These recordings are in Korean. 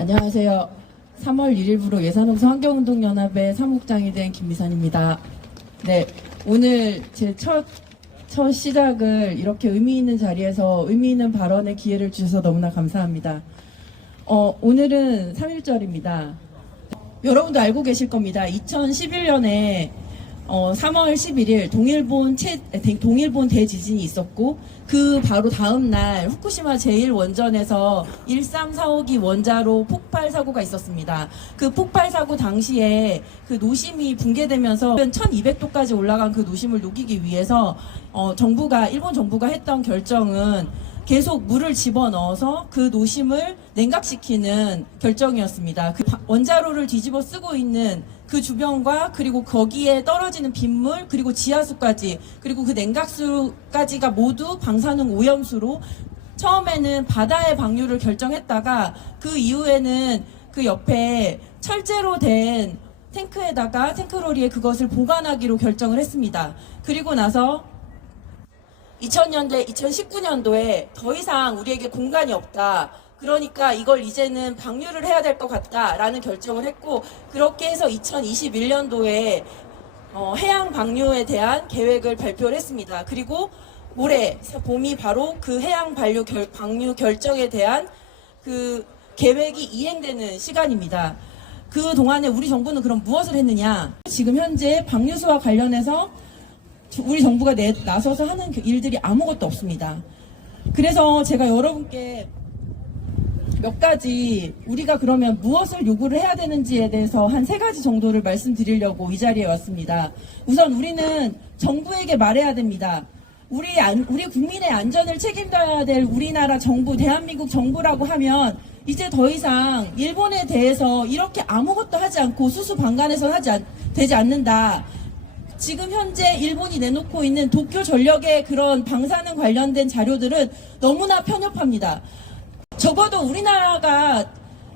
안녕하세요. 3월 1일부로 예산홍수 환경운동연합의 사무국장이 된 김미선입니다. 네, 오늘 제 첫, 첫 시작을 이렇게 의미 있는 자리에서 의미 있는 발언의 기회를 주셔서 너무나 감사합니다. 어, 오늘은 3일절입니다. 여러분도 알고 계실 겁니다. 2011년에 어, 3월 11일 동일본 채, 대- 동일본 대지진이 있었고 그 바로 다음 날 후쿠시마 제1원전에서 1345기 원자로 폭발 사고가 있었습니다. 그 폭발 사고 당시에 그 노심이 붕괴되면서 1200도까지 올라간 그 노심을 녹이기 위해서 어, 정부가 일본 정부가 했던 결정은 계속 물을 집어넣어서 그 노심을 냉각시키는 결정이었습니다. 그 바- 원자로를 뒤집어 쓰고 있는 그 주변과 그리고 거기에 떨어지는 빗물 그리고 지하수까지 그리고 그 냉각수까지가 모두 방사능 오염수로 처음에는 바다의 방류를 결정했다가 그 이후에는 그 옆에 철제로 된 탱크에다가 탱크로리에 그것을 보관하기로 결정을 했습니다. 그리고 나서 2000년대, 2019년도에 더 이상 우리에게 공간이 없다. 그러니까 이걸 이제는 방류를 해야 될 것 같다라는 결정을 했고 그렇게 해서 2021년도에 어, 해양 방류에 대한 계획을 발표를 했습니다. 그리고 올해 봄이 바로 그 해양 방류, 결, 방류 결정에 대한 그 계획이 이행되는 시간입니다. 그 동안에 우리 정부는 그럼 무엇을 했느냐? 지금 현재 방류수와 관련해서 우리 정부가 내, 나서서 하는 그 일들이 아무것도 없습니다. 그래서 제가 여러분께 몇 가지 우리가 그러면 무엇을 요구를 해야 되는지에 대해서 한 세 가지 정도를 말씀드리려고 이 자리에 왔습니다. 우선 우리는 정부에게 말해야 됩니다. 우리 안- 우리 국민의 안전을 책임져야 될 우리나라 정부, 대한민국 정부라고 하면 이제 더 이상 일본에 대해서 이렇게 아무것도 하지 않고 수수방관해서 하지 않- 되지 않는다. 지금 현재 일본이 내놓고 있는 도쿄 전력의 그런 방사능 관련된 자료들은 너무나 편협합니다. 적어도 우리나라가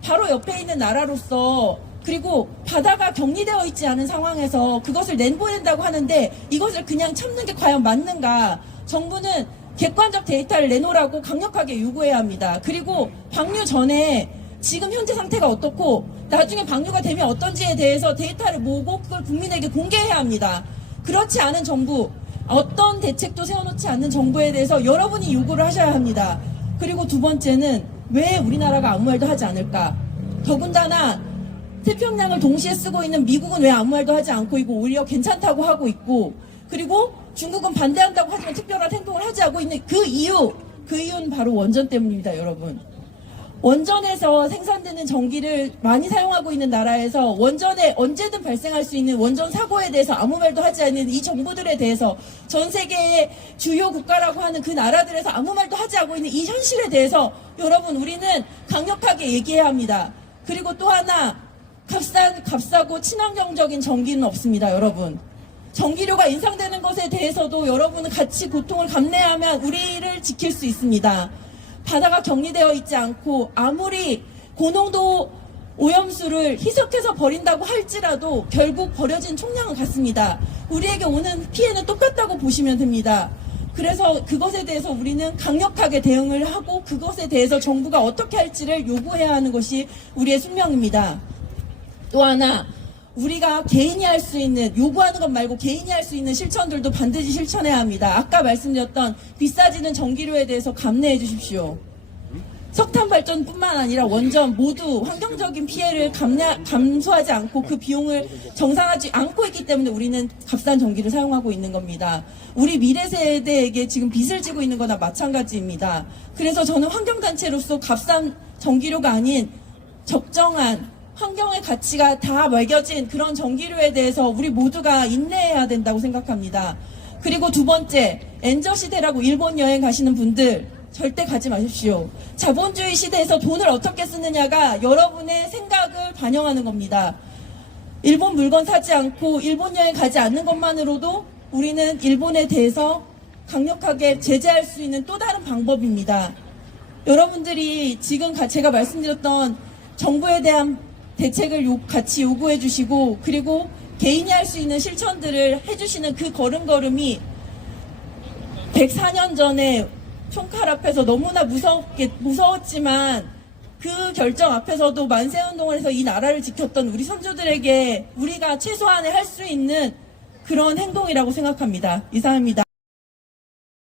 바로 옆에 있는 나라로서 그리고 바다가 격리되어 있지 않은 상황에서 그것을 내보낸다고 하는데 이것을 그냥 참는 게 과연 맞는가? 정부는 객관적 데이터를 내놓으라고 강력하게 요구해야 합니다. 그리고 방류 전에 지금 현재 상태가 어떻고 나중에 방류가 되면 어떤지에 대해서 데이터를 모으고 그걸 국민에게 공개해야 합니다. 그렇지 않은 정부, 어떤 대책도 세워놓지 않는 정부에 대해서 여러분이 요구를 하셔야 합니다. 그리고 두 번째는 왜 우리나라가 아무 말도 하지 않을까? 더군다나 태평양을 동시에 쓰고 있는 미국은 왜 아무 말도 하지 않고 있고 오히려 괜찮다고 하고 있고 그리고 중국은 반대한다고 하지만 특별한 행동을 하지 않고 있는 그 이유 그 이유는 바로 원전 때문입니다 여러분 원전에서 생산되는 전기를 많이 사용하고 있는 나라에서 원전에 언제든 발생할 수 있는 원전 사고에 대해서 아무 말도 하지 않는 이 정부들에 대해서 전 세계의 주요 국가라고 하는 그 나라들에서 아무 말도 하지 않고 있는 이 현실에 대해서 여러분 우리는 강력하게 얘기해야 합니다. 그리고 또 하나 값싼 값싸고 친환경적인 전기는 없습니다, 여러분. 전기료가 인상되는 것에 대해서도 여러분은 같이 고통을 감내하면 우리를 지킬 수 있습니다. 바다가 격리되어 있지 않고 아무리 고농도 오염수를 희석해서 버린다고 할지라도 결국 버려진 총량은 같습니다. 우리에게 오는 피해는 똑같다고 보시면 됩니다. 그래서 그것에 대해서 우리는 강력하게 대응을 하고 그것에 대해서 정부가 어떻게 할지를 요구해야 하는 것이 우리의 숙명입니다. 또 하나 우리가 개인이 할 수 있는 요구하는 것 말고 개인이 할 수 있는 실천들도 반드시 실천해야 합니다. 아까 말씀드렸던 비싸지는 전기료에 대해서 감내해 주십시오. 석탄 발전뿐만 아니라 원전 모두 환경적인 피해를 감내, 감수하지 않고 그 비용을 정상하지 않고 있기 때문에 우리는 값싼 전기를 사용하고 있는 겁니다. 우리 미래 세대에게 지금 빚을 지고 있는 거나 마찬가지입니다. 그래서 저는 환경단체로서 값싼 전기료가 아닌 적정한 환경의 가치가 다 매겨진 그런 전기료에 대해서 우리 모두가 인내해야 된다고 생각합니다. 그리고 두 번째, 엔저 시대라고 일본 여행 가시는 분들 절대 가지 마십시오. 자본주의 시대에서 돈을 어떻게 쓰느냐가 여러분의 생각을 반영하는 겁니다. 일본 물건 사지 않고 일본 여행 가지 않는 것만으로도 우리는 일본에 대해서 강력하게 제재할 수 있는 또 다른 방법입니다. 여러분들이 지금 가- 제가 말씀드렸던 정부에 대한 대책을 요- 같이 요구해 주시고 그리고 개인이 할 수 있는 실천들을 해주시는 그 걸음걸음이 104년 전에 총칼 앞에서 너무나 무섭게 무서웠지만 그 결정 앞에서도 만세 운동을 해서 이 나라를 지켰던 우리 선조들에게 우리가 최소한의 할 수 있는 그런 행동이라고 생각합니다. 이상입니다.